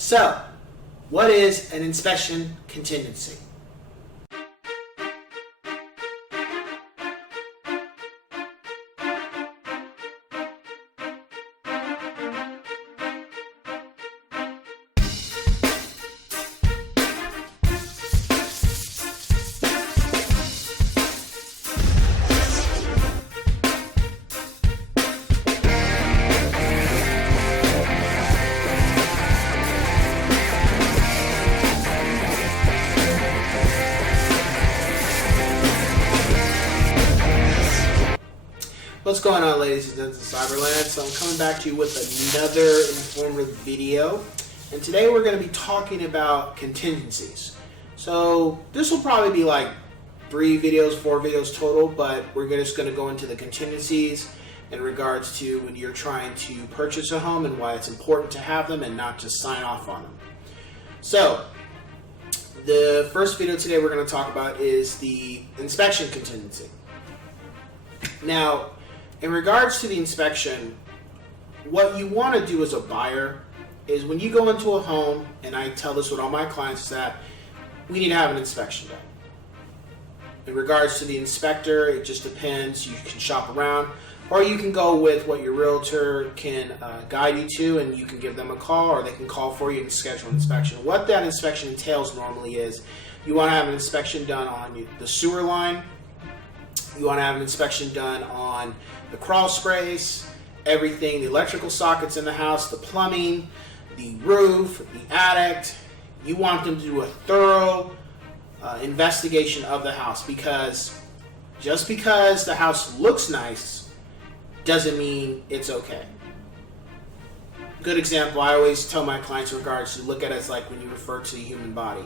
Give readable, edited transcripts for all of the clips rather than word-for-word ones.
So, what is an inspection contingency? What's going on, ladies and gents of Cyberland? So I'm coming back to you with another informative video, and today we're going to be talking about contingencies. So this will probably be like 4 videos total, but we're just going to go into the contingencies in regards to when you're trying to purchase a home and why it's important to have them and not just sign off on them. So the first video today we're going to talk about is the inspection contingency. Now, in regards to the inspection, what you want to do as a buyer is when you go into a home, and I tell this with all my clients, is that we need to have an inspection done. In regards to the inspector, it just depends. You can shop around, or you can go with what your realtor can guide you to, and you can give them a call, or they can call for you and schedule an inspection. What that inspection entails normally is you want to have an inspection done on the sewer line. You want to have an inspection done on the crawl space, everything, the electrical sockets in the house, the plumbing, the roof, the attic. You want them to do a thorough investigation of the house, because just because the house looks nice doesn't mean it's okay. Good example, I always tell my clients in regards to look at it as like when you refer to the human body.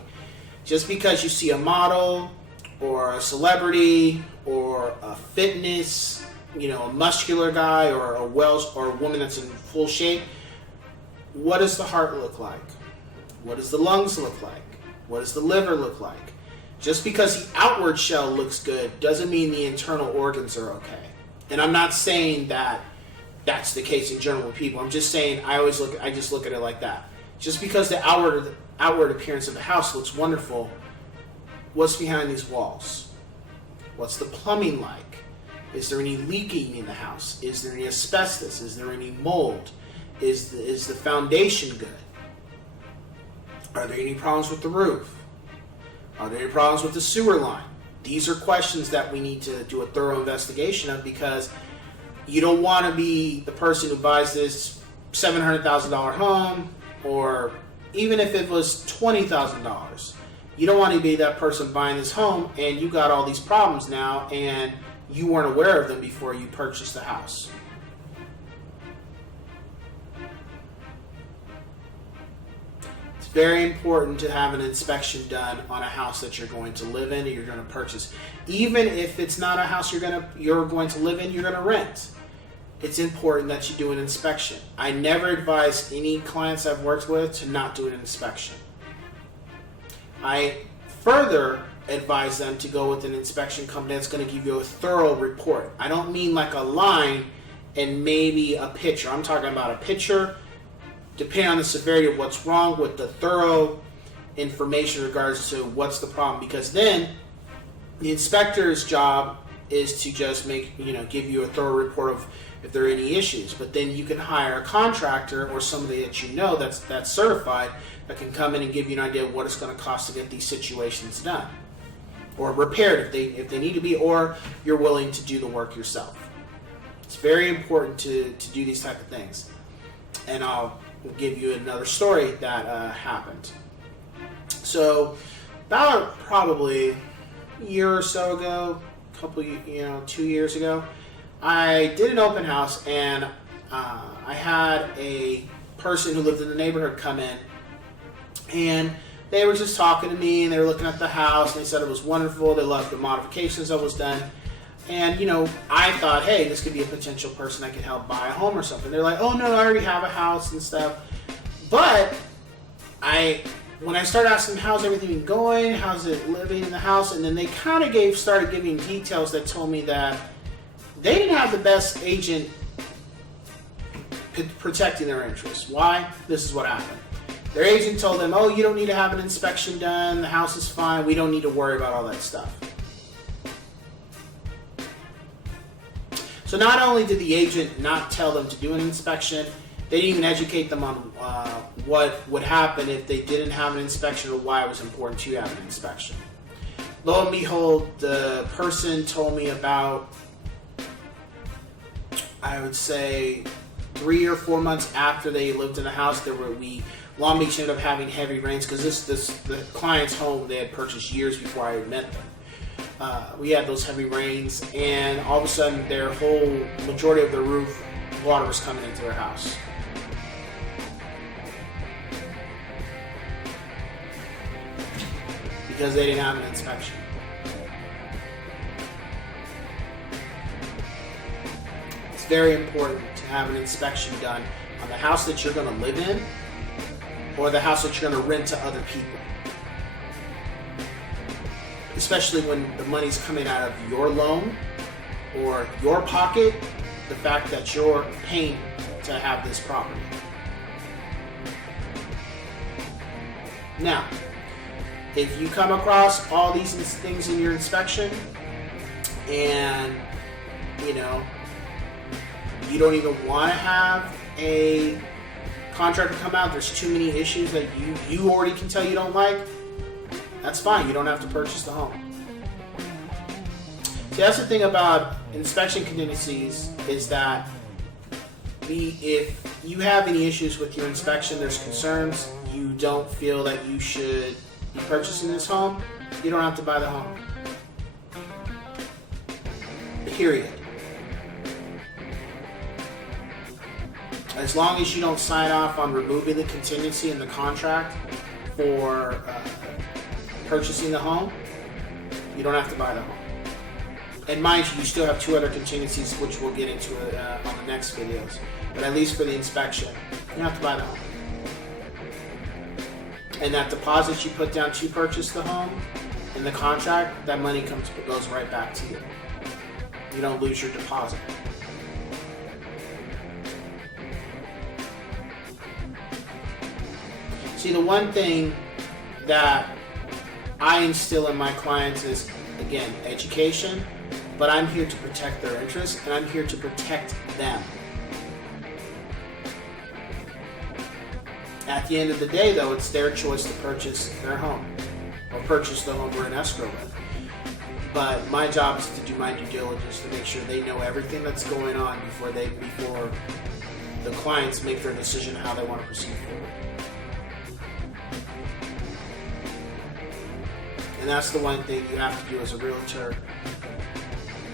Just because you see a model or a celebrity or a fitness, a muscular guy or a woman that's in full shape, what does the heart look like? What does the lungs look like? What does the liver look like? Just because the outward shell looks good doesn't mean the internal organs are okay. And I'm not saying that that's the case in general with people. I'm just saying I just look at it like that. Just because the outward appearance of the house looks wonderful, what's behind these walls? What's the plumbing like? Is there any leaking in the house? Is there any asbestos? Is there any mold? Is the foundation good? Are there any problems with the roof? Are there any problems with the sewer line? These are questions that we need to do a thorough investigation of, because you don't want to be the person who buys this $700,000 home, or even if it was $20,000. You don't want to be that person buying this home and you got all these problems now and you weren't aware of them before you purchased the house. It's very important to have an inspection done on a house that you're going to live in or you're going to purchase. Even if it's not a house you're going to live in, you're going to rent. It's important that you do an inspection. I never advise any clients I've worked with to not do an inspection. I further advise them to go with an inspection company that's going to give you a thorough report. I don't mean like a line and maybe a picture. I'm talking about a picture, depending on the severity of what's wrong, with the thorough information in regards to what's the problem. Because then the inspector's job is to just give you a thorough report of if there are any issues. But then you can hire a contractor or somebody that that's certified, that can come in and give you an idea of what it's going to cost to get these situations done or repaired if they need to be, or you're willing to do the work yourself. It's very important to do these type of things. And I'll give you another story that happened. So about probably a year or so ago, 2 years ago, I did an open house, and I had a person who lived in the neighborhood come in, and they were just talking to me, and they were looking at the house, and they said it was wonderful. They loved the modifications that was done. And, I thought, hey, this could be a potential person that could help buy a home or something. They're like, oh, no, I already have a house and stuff. But when I started asking them, how's everything going? How's it living in the house? And then they kind of started giving details that told me that they didn't have the best agent protecting their interests. Why? This is what happened. Their agent told them, oh, you don't need to have an inspection done, the house is fine, we don't need to worry about all that stuff. So not only did the agent not tell them to do an inspection, they didn't even educate them on what would happen if they didn't have an inspection or why it was important to have an inspection. Lo and behold, the person told me about, I would say, 3 or 4 months after they lived in the house, Long Beach ended up having heavy rains because the client's home they had purchased years before I had met them. We had those heavy rains, and all of a sudden, their whole majority of their roof, water was coming into their house. Because they didn't have an inspection. It's very important to have an inspection done on the house that you're going to live in or the house that you're going to rent to other people. Especially when the money's coming out of your loan or your pocket, the fact that you're paying to have this property. Now, if you come across all these things in your inspection and, you don't even want to have a contractor come out, there's too many issues that you already can tell you don't like, that's fine. You don't have to purchase the home. See, that's the thing about inspection contingencies is that if you have any issues with your inspection, there's concerns, you don't feel that you should be purchasing this home, you don't have to buy the home. Period. As long as you don't sign off on removing the contingency in the contract for purchasing the home, you don't have to buy the home. And mind you still have 2 other contingencies, which we'll get into on the next videos. But at least for the inspection, you don't have to buy the home. And that deposit you put down to purchase the home in the contract, that money goes right back to you. You don't lose your deposit. See, the one thing that I instill in my clients is, again, education, but I'm here to protect their interests, and I'm here to protect them. At the end of the day, though, it's their choice to purchase their home, or purchase the home we're in escrow with. But my job is to do my due diligence to make sure they know everything that's going on before the clients make their decision how they want to proceed forward. And that's the one thing you have to do as a realtor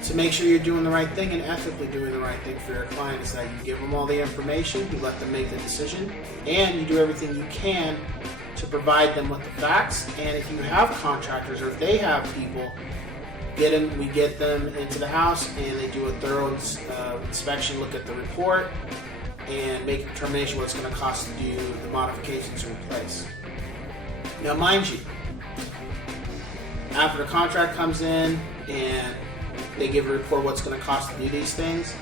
to make sure you're doing the right thing and ethically doing the right thing for your client, is that you give them all the information, you let them make the decision, and you do everything you can to provide them with the facts. And if you have contractors or if they have people, we get them into the house and they do a thorough inspection, look at the report, and make a determination what it's going to cost to do the modifications to replace. Now, mind you, after the contract comes in and they give a report what's going to cost to do these things,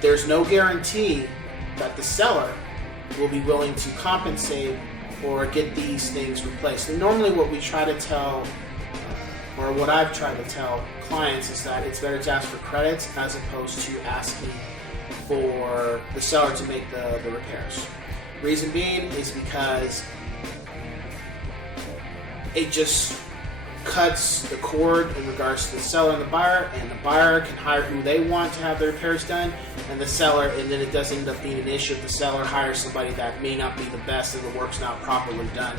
there's no guarantee that the seller will be willing to compensate or get these things replaced. And normally what we try to tell, or what I've tried to tell clients, is that it's better to ask for credits as opposed to asking for the seller to make the repairs. Reason being is because it just cuts the cord in regards to the seller and the buyer can hire who they want to have the repairs done, and the seller, and then it does end up being an issue if the seller hires somebody that may not be the best and the work's not properly done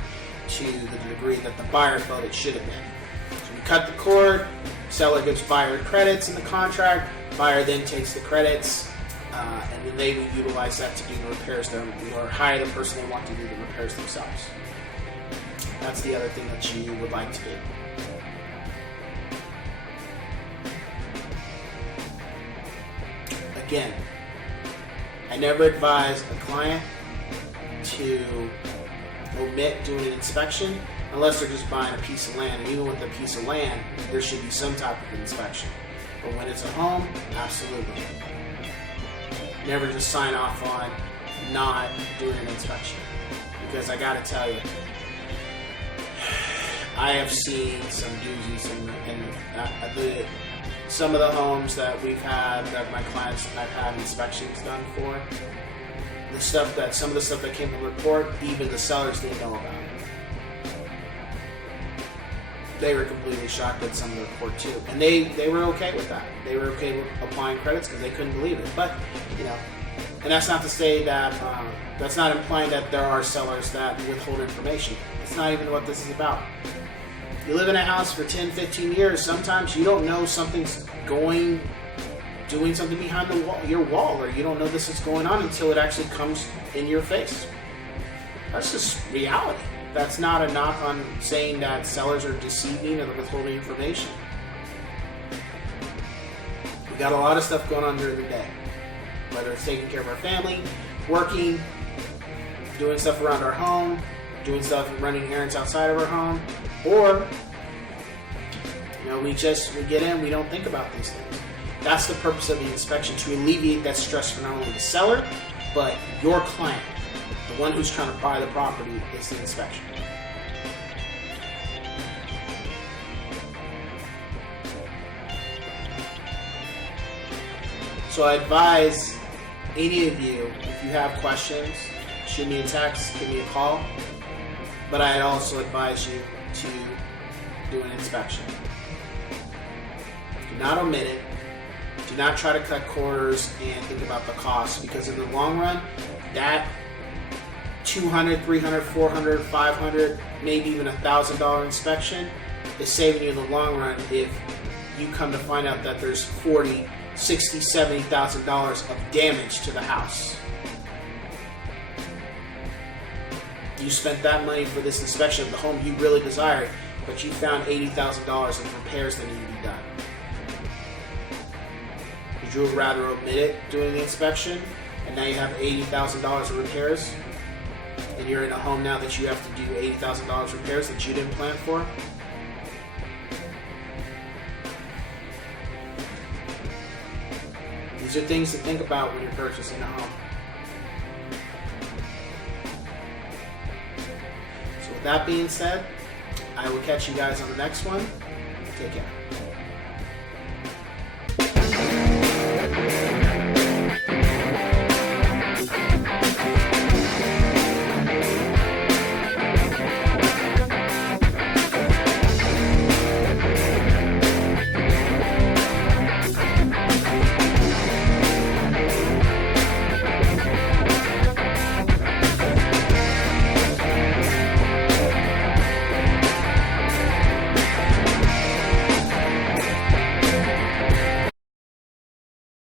to the degree that the buyer felt it should have been. So we cut the cord, seller gives buyer credits in the contract, buyer then takes the credits, and then they will utilize that to do the repairs or hire the person they want to do the repairs themselves. That's the other thing that you would like to do. Again, I never advise a client to omit doing an inspection unless they're just buying a piece of land. And even with a piece of land, there should be some type of inspection. But when it's a home, absolutely. Never just sign off on not doing an inspection, because I gotta tell you, I have seen some doozies in some of the homes that we've had, that my clients I've had inspections done for. Some of the stuff that came in the report, even the sellers didn't know about it. They were completely shocked at some of the report too, and they were okay with that. They were okay with applying credits because they couldn't believe it. But and that's not to say that that's not implying that there are sellers that withhold information. It's not even what this is about. You live in a house for 10, 15 years, sometimes you don't know something's doing something behind your wall, or you don't know this is going on until it actually comes in your face. That's just reality. That's not a knock on saying that sellers are deceiving or withholding information. We got a lot of stuff going on during the day, whether it's taking care of our family, working, doing stuff around our home, doing stuff, running errands outside of our home, or we get in, we don't think about these things. That's the purpose of the inspection, to alleviate that stress for not only the seller, but your client. The one who's trying to buy the property is the inspection. So I advise any of you, if you have questions, shoot me a text, give me a call. But I'd also advise you to do an inspection. Do not omit it. Do not try to cut corners and think about the cost, because in the long run, that $200, $300, $400, $500, maybe even $1,000 inspection is saving you in the long run if you come to find out that there's $40,000, $60,000, $70,000 of damage to the house. You spent that money for this inspection of the home you really desired, but you found $80,000 in repairs that need to be done. Would you rather omit it doing the inspection, and now you have $80,000 of repairs, and you're in a home now that you have to do $80,000 repairs that you didn't plan for? These are things to think about when you're purchasing a home. So with that being said, I will catch you guys on the next one. Take care.